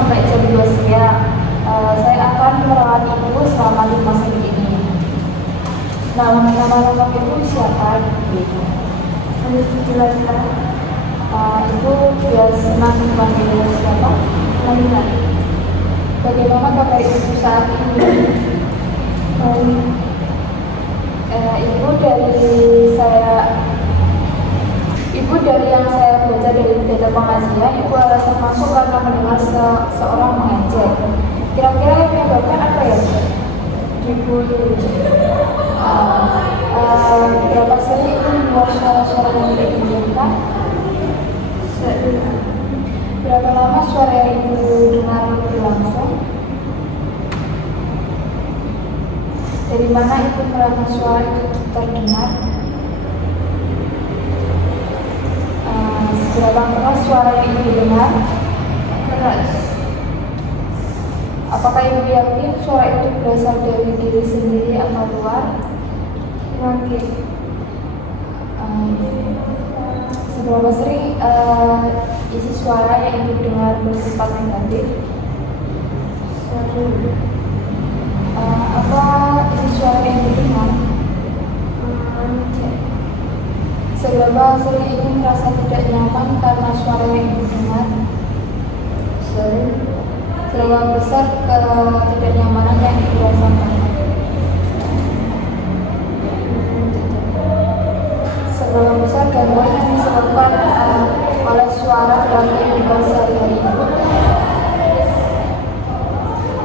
sampai jam 2 siang. Saya akan merawat ibu selama di rumah sakit ini. Nama lengkap ibu siapa? Harus dijelaskan. Ibu biasa senang dipanggil siapa? Nalina. Bagaimana kabar ibu saat ini? Ibu dari yang saya baca dari data pengajian, ibu alasan masuk karena mendengar seorang mengejek. Kira-kira yang menyebabkan apa ya? Dibully. Berapa sering ibu mendengar suara-suara yang tidak diinginkan? Berapa lama suara yang ibu dengar berlangsung? Dari mana ibu merasa suara itu terdengar? Seberapa keras suara yang ibu dengar? Keras. Apakah ibu yakin suara itu berasal dari diri sendiri atau luar? Yakin. Seberapa sering isi suara yang ibu dengar bersifat negatif? Apa isi suara yang ibu dengar? Seberapa sering ibu merasa tidak nyaman karena suara yang ibu dengar? Sering. Seberapa besar ketidaknyamanan yang ibu rasakan? Seberapa besar gangguan yang disebabkan oleh suara dalam kehidupan sehari-hari ibu?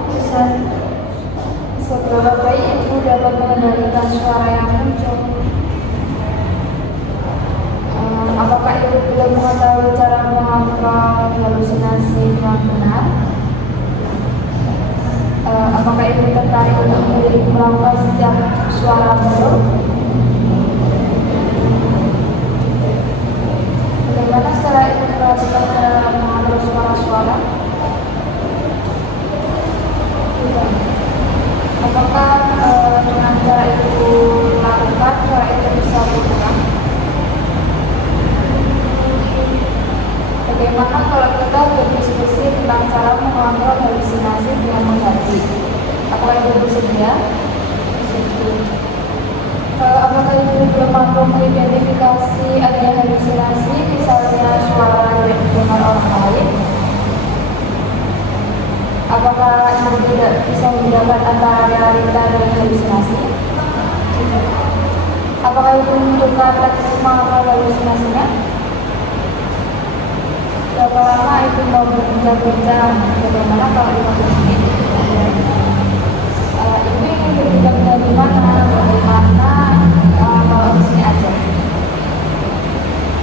Besar. Seberapa baik ibu dapat mengendalikan suara yang muncul? Apakah ibu belum mengetahui cara mengontrol halusinasi dengan benar? Apakah ibu tertarik untuk melakukan setiap suara baru? Bagaimana setelah ibu perhatikan cara mengontrol suara-suara? Apakah dengan cara ibu lakukan suara itu bisa berkurang? Bagaimana kalau kita berdiskusi tentang cara mengontrol halusinasi dengan mengerti? Apakah ibu bersedia? Apakah ibu belum mampu mengidentifikasi adanya halusinasi, misalnya suara yang didengar orang lain? Apakah ibu tidak bisa membedakan antara realita dan halusinasi? Apakah ibu menunjukkan teknik mengontrol halusinasinya? Berapa lama ibu mau berbincang-bincang? Bagaimana kalau ibu begini? Ibu ingin berbincang-bincang di mana? Bagaimana kalau di sini aja?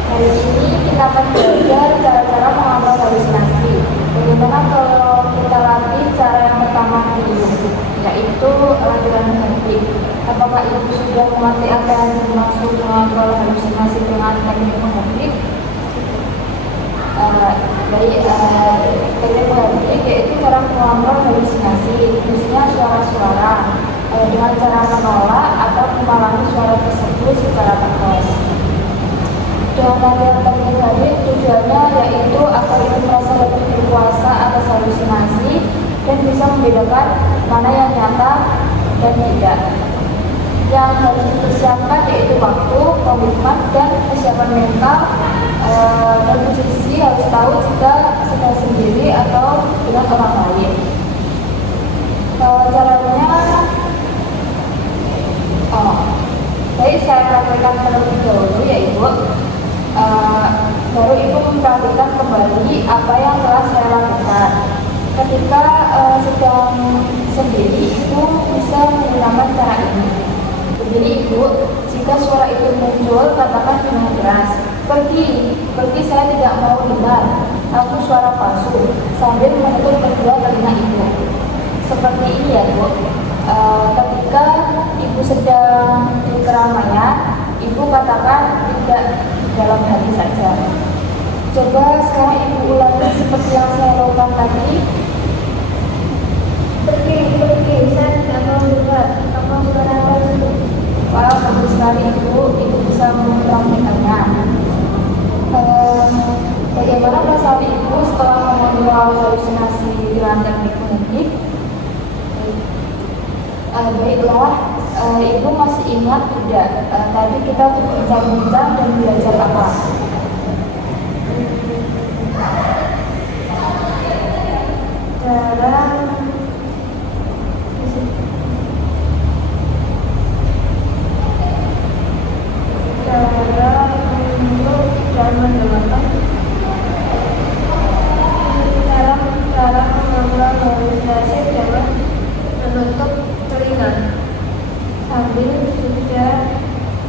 Hari ini kita akan belajar cara-cara mengontrol halusinasi. Bagaimana kalau kita latih cara yang pertama dulu, yaitu latihan mengerti. Apakah ibu sudah mengerti apa yang dimaksud mengontrol halusinasi dengan teknik mengerti? Teknik mengerti yaitu cara mengontrol halusinasi, khususnya suara-suara, dengan cara menolak atau mengulangi suara tersebut secara tegas. Dengan latihan teknik tadi tujuannya yaitu agar ibu merasa lebih berkuasa atas halusinasi dan bisa membedakan mana yang nyata dan tidak. Yang harus dipersiapkan yaitu waktu, komitmen, dan kesiapan mental. Dan musisi harus tahu jika sedang sendiri atau dengan orang lain. Caranya, baik saya lakukan terlebih dahulu yaitu baru ibu memperhatikan kembali apa yang telah saya lakukan. Ketika sedang sendiri, ibu bisa menggunakan cara ini. Begini ibu, jika suara itu muncul, katakan dengan keras, pergi, saya tidak mau dengar, aku suara palsu, sambil menutup kedua telinga ibu. Seperti ini ya bu. Ketika ibu sedang di keramaian, ibu katakan tidak dalam hati saja. Coba sekarang ibu ulangi seperti yang saya lakukan tadi. Pergi, saya tidak mau dengar, apa suara palsu. Wah, bagus sekali ibu bisa mempraktikkannya. Bagaimana perasaan ibu setelah mengontrol halusinasi dengan teknik mengetik. Baiklah, Ibu masih ingat tidak tadi kita berbincang-bincang dan belajar apa? Cara menunjuk dan mendengarkan, cara mengambil halusinasi dengan menutup telinga sambil sudah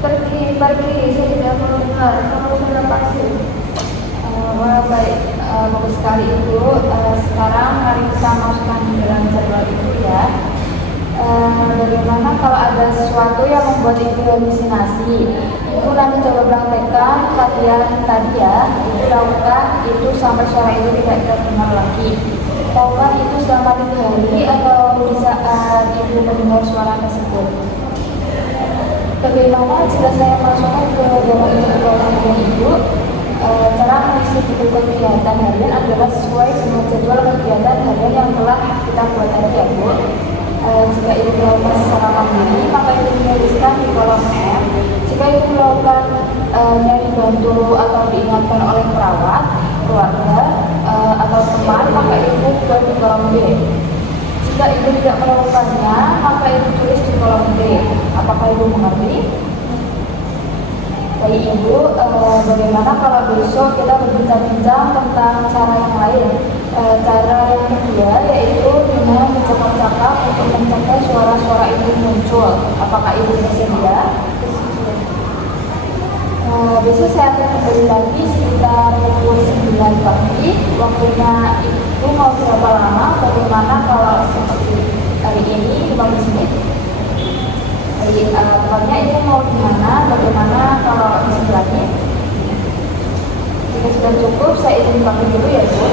pergi sudah mendengar kamu pasir. Wah, baik, bagus sekali Ibu. Sekarang mari kita masukkan di dalam jadwal itu ya. Bagaimana kalau ada sesuatu yang membuat Ibu halusinasi? Ibu nanti coba praktekkan latihan tadi ya. Ibu lakukan itu sampai suara itu tidak terdengar lagi. Lakukan itu selama 3 hari atau di saat Ibu mendengar suara tersebut. Bagaimana jika saya masukkan ke dalam jadwal harian Ibu? Cara mengisi buku kegiatan harian adalah sesuai dengan jadwal kegiatan harian yang telah kita buat tadi ya Bu. Jika Ibu melakukan secara mandiri, maka Ibu menuliskan di kolom M. Jika Ibu melakukan yang dibantu atau diingatkan oleh perawat, keluarga, atau teman, maka Ibu buat di kolom B. Jika Ibu tidak melakukannya, maka Ibu tulis di kolom D. Apakah Ibu mengerti? Baik Ibu, bagaimana kalau besok kita berbincang-bincang tentang cara yang lain? Cara yang kedua yaitu dengan bercakap-cakap untuk mencegah suara-suara itu muncul. Apakah Ibu bersedia? Besok saya akan kembali lagi sekitar pukul 9 pagi. Waktunya Ibu mau berapa lama? Bagaimana kalau seperti hari ini 15 menit? Tempatnya Ibu mau di mana? Bagaimana kalau di sebelahnya? Jika sudah cukup, saya izin pamit dulu ya Bu.